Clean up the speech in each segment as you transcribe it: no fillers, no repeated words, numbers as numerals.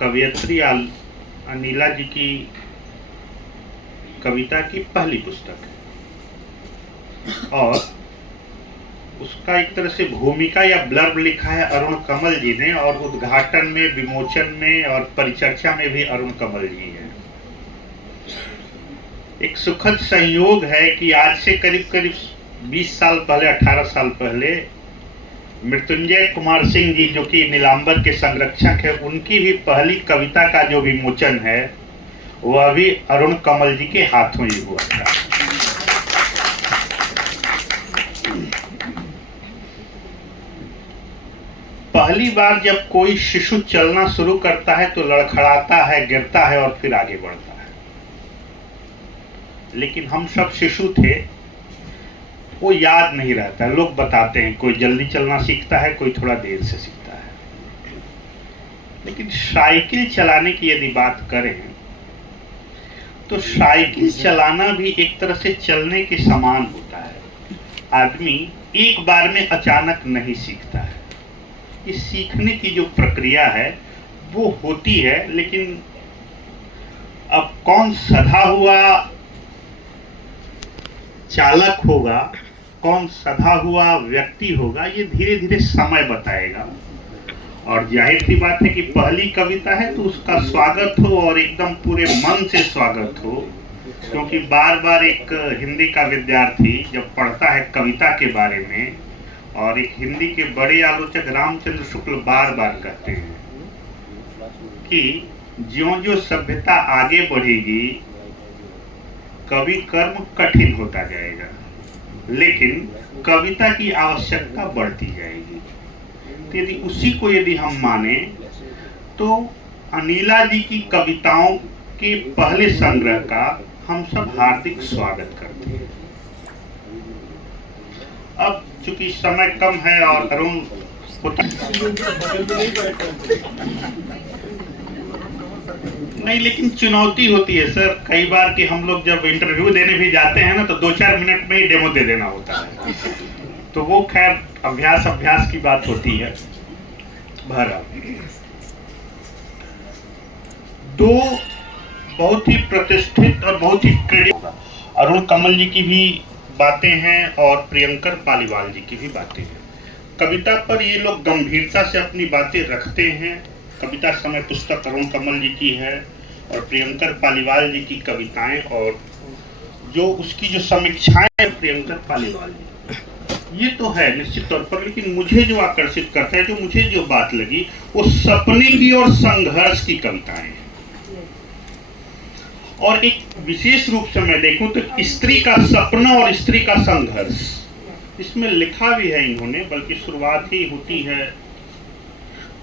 कवयित्री अनिला जी की कविता की पहली पुस्तक है और उसका एक तरह से भूमिका या ब्लर्ब लिखा है अरुण कमल जी ने, और उद्घाटन में, विमोचन में और परिचर्चा में भी अरुण कमल जी हैं। एक सुखद संयोग है कि आज से करीब करीब 20 साल पहले, 18 साल पहले मृत्युंजय कुमार सिंह जी, जो कि नीलांबर के संरक्षक है, उनकी भी पहली कविता का जो विमोचन है वह भी अरुण कमल जी के हाथों ही हुआ था। पहली बार जब कोई शिशु चलना शुरू करता है तो लड़खड़ाता है, गिरता है और फिर आगे बढ़ता है। लेकिन हम सब शिशु थे, वो याद नहीं रहता। लोग बताते हैं कोई जल्दी चलना सीखता है, कोई थोड़ा देर से सीखता है। लेकिन साइकिल चलाने की यदि बात करें तो साइकिल चलाना भी एक तरह से चलने के समान होता है। आदमी एक बार में अचानक नहीं सीखता है। इस सीखने की जो प्रक्रिया है वो होती है, लेकिन अब कौन सधा हुआ चालक होगा, कौन सधा हुआ व्यक्ति होगा, ये धीरे धीरे समय बताएगा। और जाहिर सी बात है कि पहली कविता है तो उसका स्वागत हो, और एकदम पूरे मन से स्वागत हो, क्योंकि बार बार एक हिंदी का विद्यार्थी जब पढ़ता है कविता के बारे में, और एक हिंदी के बड़े आलोचक रामचंद्र शुक्ल बार बार कहते हैं कि ज्यों-ज्यों सभ्यता आगे बढ़ेगी कवि कर्म कठिन होता जाएगा, लेकिन कविता की आवश्यकता बढ़ती जाएगी। तो यदि उसी को यदि हम माने तो अनिला जी की कविताओं के पहले संग्रह का हम सब हार्दिक स्वागत करते हैं। अब चूंकि समय कम है और अरुण नहीं, लेकिन चुनौती होती है सर कई बार कि हम लोग जब इंटरव्यू देने भी जाते हैं ना तो 2-4 मिनट में ही डेमो दे देना होता है। तो वो खैर अभ्यास की बात होती है। दो बहुत ही प्रतिष्ठित और बहुत ही क्रेडिट अरुण कमल जी की भी बातें हैं और प्रियंकर पालीवाल जी की भी बातें हैं। कविता पर ये लोग गंभीरता से अपनी बातें रखते हैं। कविता समय पुस्तक अरुण कमल जी की है और प्रियंकर पालीवाल जी की कविताएं, और जो उसकी जो समीक्षाएं है प्रियंकर पालीवाल जी, ये तो है निश्चित तौर पर। लेकिन मुझे जो आकर्षित करता है, जो मुझे जो बात लगी, वो सपने की और संघर्ष की कविताएं हैं। और एक विशेष रूप से मैं देखूं तो स्त्री का सपना और स्त्री का संघर्ष इसमें लिखा भी है इन्होंने, बल्कि शुरुआत ही होती है,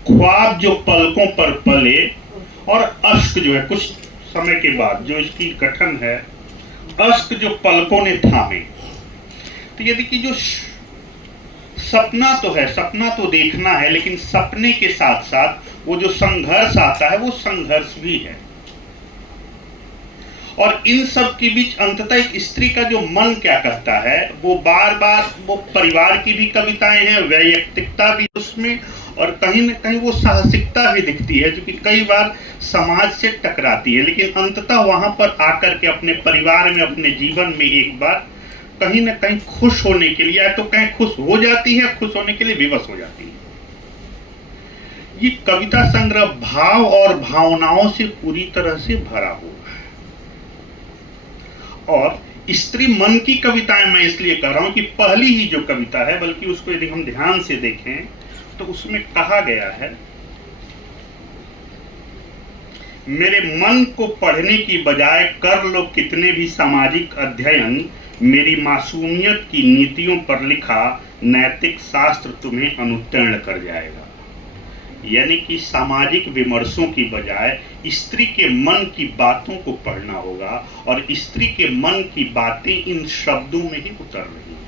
ख्वाब जो पलकों पर पले और अश्क जो है कुछ समय के बाद, जो इसकी गठन है, अश्क जो पलकों ने थामे। तो यदि कि जो सपना तो है, सपना तो देखना है, लेकिन सपने के साथ साथ वो जो संघर्ष आता है वो संघर्ष भी है। और इन सब के बीच अंततः एक स्त्री का जो मन क्या कहता है, वो बार बार, वो परिवार की भी कविताएं हैं, वैयक्तिकता भी उसमें, और कहीं न कहीं वो साहसिकता भी दिखती है, जो कि कई बार समाज से टकराती है, लेकिन अंततः वहां पर आकर के अपने परिवार में, अपने जीवन में एक बार कहीं न कहीं खुश होने के लिए, या तो कहीं खुश हो जाती है, खुश होने के लिए विवश हो जाती है। ये कविता संग्रह भाव और भावनाओं से पूरी तरह से भरा हुआ है। और स्त्री मन की कविताएं मैं इसलिए कह रहा हूं कि पहली ही जो कविता है, बल्कि उसको यदि हम ध्यान से देखें तो उसमें कहा गया है, मेरे मन को पढ़ने की बजाय कर लो कितने भी सामाजिक अध्ययन, मेरी मासूमियत की नीतियों पर लिखा नैतिक शास्त्र तुम्हें अनुत्तीर्ण कर जाएगा। यानी कि सामाजिक विमर्शों की बजाय स्त्री के मन की बातों को पढ़ना होगा, और स्त्री के मन की बातें इन शब्दों में ही उतर रही हैं।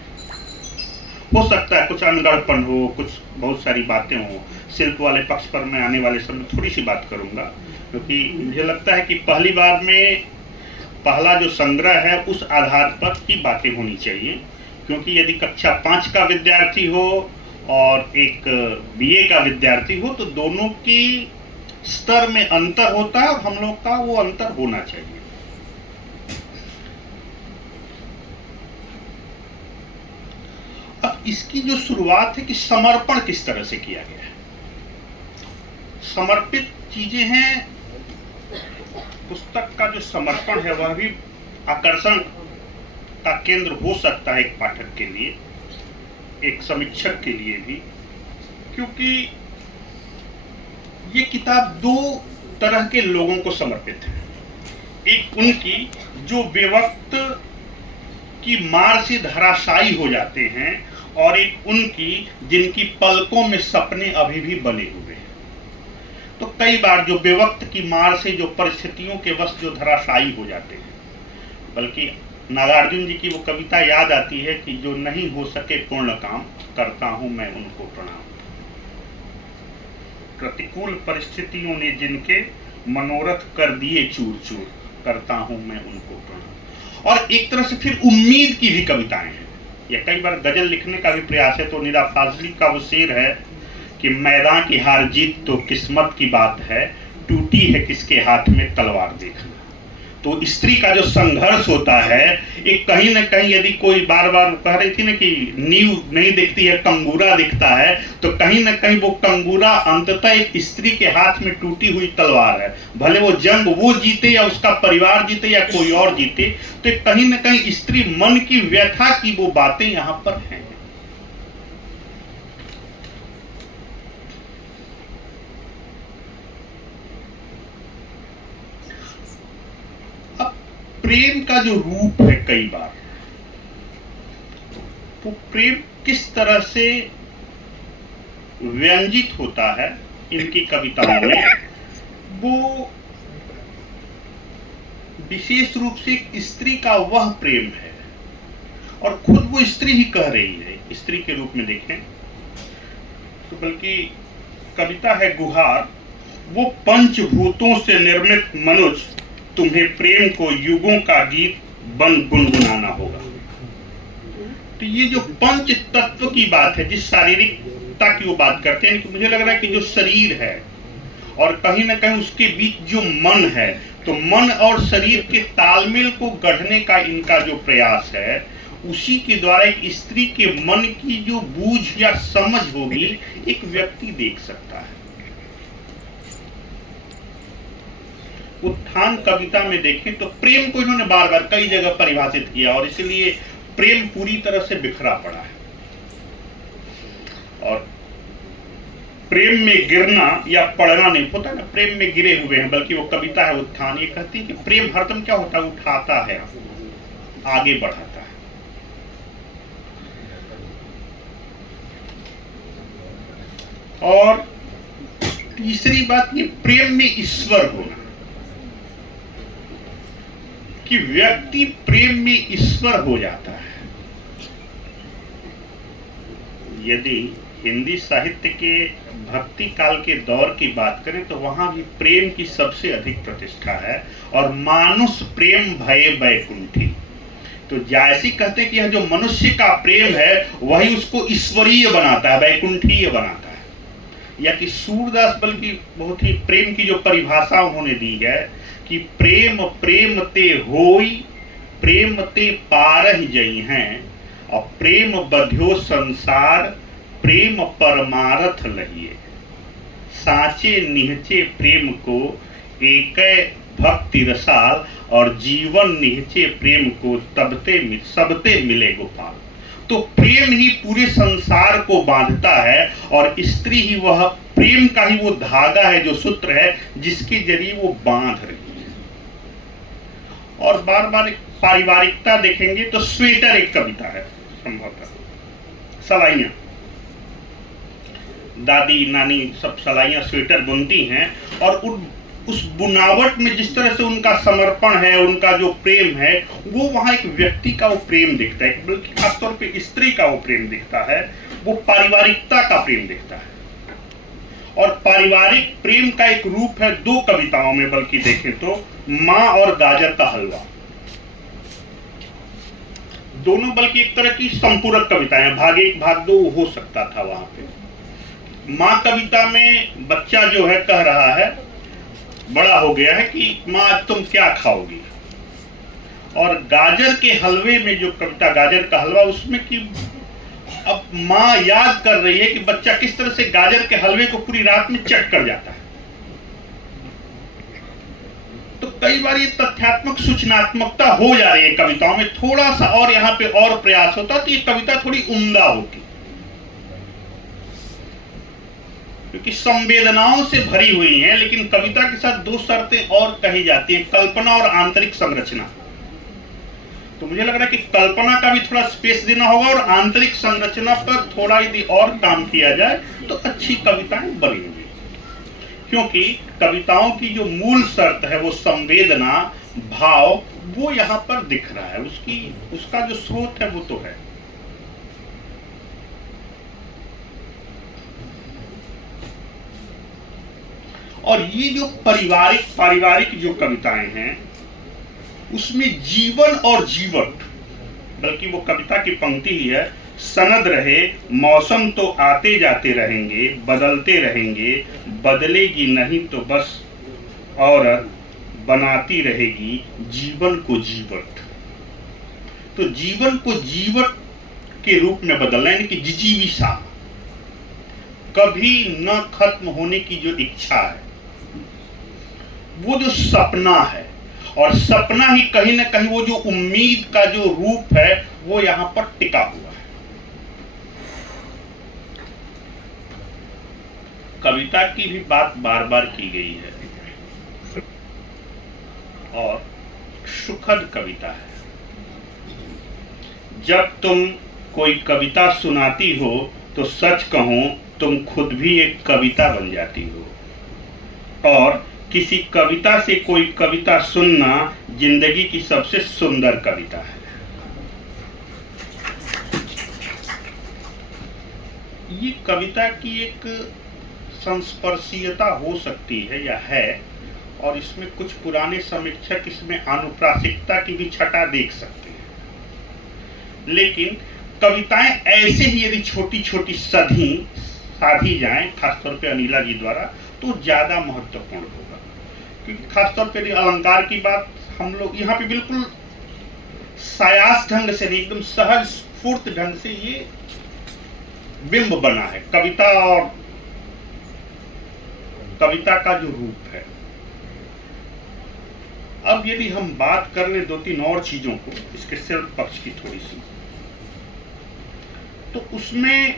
हो सकता है कुछ अनगढ़पन हो, कुछ बहुत सारी बातें हो। शिल्प वाले पक्ष पर मैं आने वाले समय थोड़ी सी बात करूंगा, क्योंकि मुझे लगता है कि पहली बार में पहला जो संग्रह है उस आधार पर ही बातें होनी चाहिए। क्योंकि यदि कक्षा 5 का विद्यार्थी हो और एक बीए का विद्यार्थी हो, तो दोनों की स्तर में अंतर होता है और हम लोग का वो अंतर होना चाहिए। अब इसकी जो शुरुआत है कि समर्पण किस तरह से किया गया है। समर्पित चीजें हैं। पुस्तक का जो समर्पण है वह भी आकर्षण का केंद्र हो सकता है एक पाठक के लिए, एक समीक्षक के लिए भी, क्योंकि ये किताब दो तरह के लोगों को समर्पित है। एक उनकी जो बेवक्त की मार से धराशायी हो जाते हैं, और एक उनकी जिनकी पलकों में सपने अभी भी बने हुए हैं। तो कई बार जो बेवक्त की मार से, जो परिस्थितियों के वश जो धराशायी हो जाते हैं, बल्कि नागार्जुन जी की वो कविता याद आती है कि जो नहीं हो सके पूर्ण काम, करता हूं मैं उनको प्रणाम। प्रतिकूल परिस्थितियों ने जिनके मनोरथ कर दिए चूर चूर, करता हूं मैं उनको प्रणाम। और एक तरह से फिर उम्मीद की भी कविताएं हैं। या कई बार गजल लिखने का भी प्रयास है। तो नीरा फाजली का वो शेर है कि मैदान की हार जीत तो किस्मत की बात है, टूटी है किसके हाथ में तलवार देखना। तो स्त्री का जो संघर्ष होता है, एक कहीं ना कहीं, यदि कोई बार बार कह रही थी ना कि नींव नहीं दिखती है, कंगूरा दिखता है, तो कहीं ना कहीं वो कंगूरा अंततः एक स्त्री के हाथ में टूटी हुई तलवार है। भले वो जंग वो जीते या उसका परिवार जीते या कोई और जीते, तो कहीं ना कहीं स्त्री मन की व्यथा की वो बातें यहां पर हैं। प्रेम का जो रूप है, कई बार वो प्रेम किस तरह से व्यंजित होता है इनकी कविताओं में, वो विशेष रूप से एक स्त्री का वह प्रेम है, और खुद वो स्त्री ही कह रही है। स्त्री के रूप में देखें तो बल्कि कविता है गुहार, वो पंचभूतों से निर्मित मनुज, तुम्हें प्रेम को युगों का गीत बन गुनगुनाना होगा। तो ये जो पंच तत्व की बात है, जिस शारीरिकता की वो बात करते हैं, कि मुझे लग रहा है कि जो शरीर है और कहीं ना कहीं उसके बीच जो मन है, तो मन और शरीर के तालमेल को गढ़ने का इनका जो प्रयास है, उसी के द्वारा एक स्त्री के मन की जो बूझ या समझ होगी एक व्यक्ति देख सकता है। उत्थान कविता में देखें तो प्रेम को इन्होंने बार बार कई जगह परिभाषित किया, और इसलिए प्रेम पूरी तरह से बिखरा पड़ा है। और प्रेम में गिरना या पड़ना नहीं होता ना, प्रेम में गिरे हुए हैं, बल्कि वो कविता है उत्थान, ये कहती है कि प्रेम हरदम क्या होता है, उठाता है, आगे बढ़ाता है। और तीसरी बात, ये प्रेम में ईश्वर होना, कि व्यक्ति प्रेम में ईश्वर हो जाता है। यदि हिंदी साहित्य के भक्ति काल के दौर की बात करें तो वहां भी प्रेम की सबसे अधिक प्रतिष्ठा है, और मानुष प्रेम भये बैकुंठी। तो जैसे कहते हैं कि यह जो मनुष्य का प्रेम है वही उसको ईश्वरीय बनाता है, बैकुंठीय बनाता है। या कि सूरदास बल्कि बहुत ही प्रेम की जो परिभाषा उन्होंने दी है कि प्रेम प्रेम ते होई, प्रेम ते पारह जई हैं, और प्रेम बध्यो संसार, प्रेम परमारथ लहिए। साचे निहचे प्रेम को एकै भक्ति रसाल, और जीवन निहचे प्रेम को सबते मिले गोपाल। तो प्रेम ही पूरे संसार को बांधता है, और स्त्री ही वह प्रेम का ही वो धागा है, जो सूत्र है जिसके जरिए वो बांध रही है। और बार बार पारिवारिकता देखेंगे तो स्वेटर एक कविता है, संभवतः सलाइयां, दादी नानी सब सलाइयां स्वेटर बुनती हैं, और उस बुनावट में जिस तरह से उनका समर्पण है, उनका जो प्रेम है, वो वहां एक व्यक्ति का वो प्रेम दिखता है, बल्कि खासतौर पे स्त्री का वो प्रेम दिखता है, वो पारिवारिकता का प्रेम दिखता है। और पारिवारिक प्रेम का एक रूप है दो कविताओं में, बल्कि देखें तो माँ और गाजर का हलवा, दोनों बल्कि एक तरह की संपूरक कविताएं, भाग एक भाग दो हो सकता था वहां पे। माँ कविता में बच्चा जो है कह रहा है बड़ा हो गया है कि माँ आज तुम क्या खाओगी। और गाजर के हलवे में जो कविता गाजर का हलवा, उसमें कि अब माँ याद कर रही है कि बच्चा किस तरह से गाजर के हलवे को पूरी रात में चट कर जाता है। तो कई बार ये तथ्यात्मक सूचनात्मकता हो जा रही है कविताओं में, थोड़ा सा और यहाँ पे और प्रयास होता तो ये कविता थोड़ी उम्दा होती, क्योंकि संवेदनाओं से भरी हुई है, लेकिन कविता के साथ दो शर्तें और कही जाती है, कल्पना और आंतरिक संरचना। तो मुझे लग रहा है कि कल्पना का भी थोड़ा स्पेस देना होगा और आंतरिक संरचना पर थोड़ा यदि और काम किया जाए तो अच्छी कविताएं बनेंगी। क्योंकि कविताओं की जो मूल शर्त है वो संवेदना, भाव, वो यहाँ पर दिख रहा है, उसका जो स्रोत है वो तो है। और ये जो पारिवारिक जो कविताएं हैं उसमें जीवन और जीवट, बल्कि वो कविता की पंक्ति ही है, सनद रहे मौसम तो आते जाते रहेंगे, बदलते रहेंगे, बदलेगी नहीं तो बस औरत बनाती रहेगी जीवन को जीवट। तो जीवन को जीवट के रूप में बदलना, यानी कि जिजीविषा, कभी न खत्म होने की जो इच्छा है, वो जो सपना है, और सपना ही कहीं ना कहीं वो जो उम्मीद का जो रूप है वो यहां पर टिका हुआ है। कविता की भी बात बार बार की गई है और सुखद कविता है। जब तुम कोई कविता सुनाती हो तो सच कहूं तुम खुद भी एक कविता बन जाती हो, और किसी कविता से कोई कविता सुनना जिंदगी की सबसे सुंदर कविता है। ये कविता की एक संस्पर्शीयता हो सकती है या है, और इसमें कुछ पुराने समीक्षक इसमें आनुप्रासिकता की भी छटा देख सकते हैं। लेकिन कविताएं ऐसे ही यदि छोटी छोटी साधी जाएं, खासतौर पे अनिला जी द्वारा, तो ज्यादा महत्वपूर्ण होगा। क्योंकि खासतौर पे अलंकार की बात हम लोग यहाँ पे बिल्कुल सायास ढंग से नहीं, एकदम सहज स्फूर्त ढंग से ये बिंब बना है कविता और कविता का जो रूप है। अब यदि हम बात कर ले दो तीन और चीजों को, इसके सिर्फ पक्ष की थोड़ी सी, तो उसमें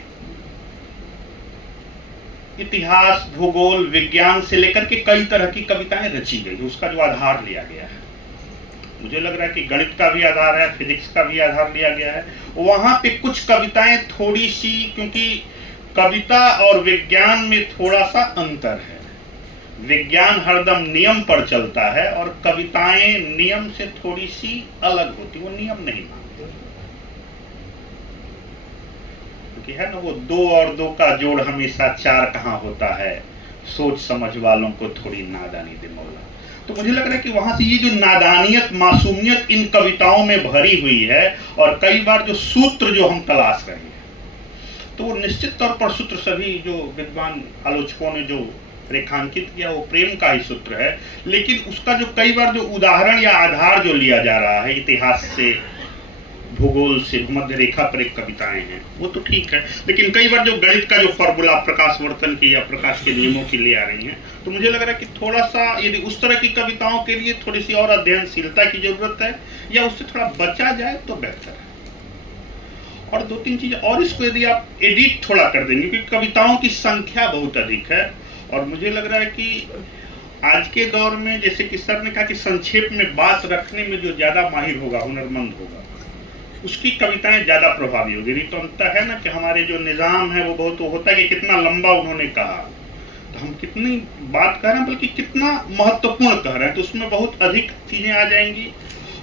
इतिहास, भूगोल, विज्ञान से लेकर के कई तरह की कविताएं रची गई, उसका जो आधार लिया गया है। मुझे लग रहा है कि गणित का भी आधार है, फिजिक्स का भी आधार लिया गया है। वहां पे कुछ कविताएं थोड़ी सी, क्योंकि कविता और विज्ञान में थोड़ा सा अंतर है, विज्ञान हरदम नियम पर चलता है और कविताएं नियम से थोड़ी सी अलग होती, वो नियम नहीं मानती, क्योंकि है ना वो 2 और 2 का जोड़ हमेशा 4 कहाँ होता है, सोच समझ वालों को थोड़ी नादानी दे मौला। तो मुझे लग रहा है कि वहां से ये जो नादानियत, मासूमियत इन कविताओं में भरी हुई है, और कई बार जो सूत्र जो हम तलाश रहे हैं, तो वो निश्चित तौर पर सूत्र सभी जो विद्वान आलोचकों ने जो रेखांकित किया वो प्रेम का ही सूत्र है, लेकिन उसका जो कई बार जो उदाहरण या आधार जो लिया जा रहा है इतिहास से, भूगोल से, मध्य रेखा पर एक कविताएं हैं, वो तो ठीक है, लेकिन कई बार जो गणित का जो फॉर्मूला प्रकाश वर्तन की या प्रकाश के नियमों की ले आ रही हैं, तो मुझे लग रहा है कि थोड़ा सा यदि उस तरह की कविताओं के लिए थोड़ी सी और अध्ययनशीलता की जरूरत है, या उससे थोड़ा बचा जाए तो बेहतर है। और 2-3 चीजें और, इसको यदि आप एडिट थोड़ा कर देंगे, क्योंकि कविताओं की संख्या बहुत अधिक है, और मुझे लग रहा है कि आज के दौर में, जैसे कि सर ने कहा कि संक्षेप में बात रखने में जो ज्यादा माहिर होगा, हुनरमंद होगा, उसकी कविताएं ज्यादा प्रभावी होगी। नहीं तो अंतर है ना कि हमारे जो निजाम है वो बहुत होता है कि कितना लंबा उन्होंने कहा, तो हम कितनी बात कर रहे हैं, बल्कि कितना महत्वपूर्ण कह रहे हैं, तो उसमें बहुत अधिक चीजें आ जाएंगी।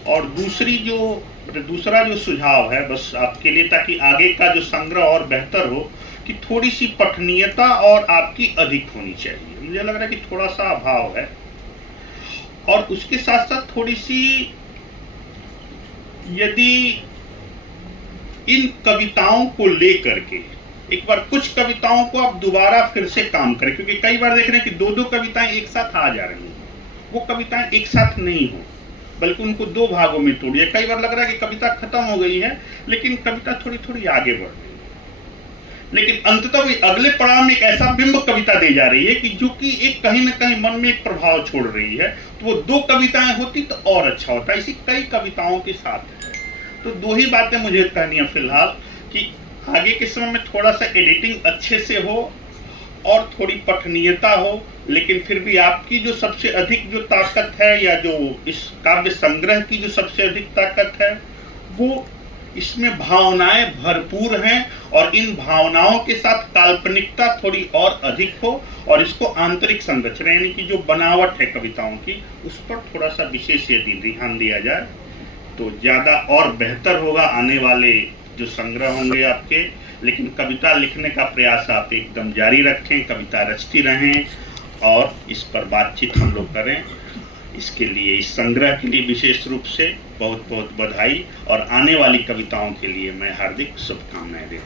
और दूसरा जो सुझाव है बस आपके लिए, ताकि आगे का जो संग्रह और बेहतर हो, कि थोड़ी सी पठनीयता और आपकी अधिक होनी चाहिए। मुझे लग रहा है कि थोड़ा सा अभाव है, और उसके साथ साथ थोड़ी सी यदि इन कविताओं को लेकर के एक बार कुछ कविताओं को आप दोबारा फिर से काम करें, क्योंकि कई बार देख रहे हैं कि 2-2 कविताएं एक साथ आ जा रही हैं, वो कविताएं एक साथ नहीं हो, बल्कि उनको दो भागों में तोड़िए। कई बार लग रहा है कि कविता खत्म हो गई है, लेकिन कविता थोड़ी थोड़ी आगे बढ़ रही है, लेकिन अंततः वो अगले पड़ाव में एक ऐसा बिंब कविता दे जा रही है कि जो कि एक कहीं ना कहीं मन में एक प्रभाव छोड़ रही है। तो वो दो कविताएं होती तो और अच्छा होता। इसी कई कविताओं के साथ है। तो दो ही बातें मुझे कहनी है फिलहाल, कि आगे के समय में थोड़ा सा एडिटिंग अच्छे से हो और थोड़ी पठनीयता हो, लेकिन फिर भी आपकी जो सबसे अधिक जो ताकत है, या जो इस काव्य संग्रह की जो सबसे अधिक ताकत है, वो इसमें भावनाएं भरपूर हैं, और इन भावनाओं के साथ काल्पनिकता थोड़ी और अधिक हो, और इसको आंतरिक संरचना यानी कि जो बनावट है कविताओं की, उस पर थोड़ा सा विशेष यदि ध्यान दिया जाए तो ज़्यादा और बेहतर होगा। आने वाले जो संग्रह होंगे आपके, लेकिन कविता लिखने का प्रयास आप एकदम जारी रखें, कविता रचती रहें, और इस पर बातचीत हम लोग करें। इसके लिए, इस संग्रह के लिए विशेष रूप से बहुत बहुत बधाई, और आने वाली कविताओं के लिए मैं हार्दिक शुभकामनाएं देता हूँ।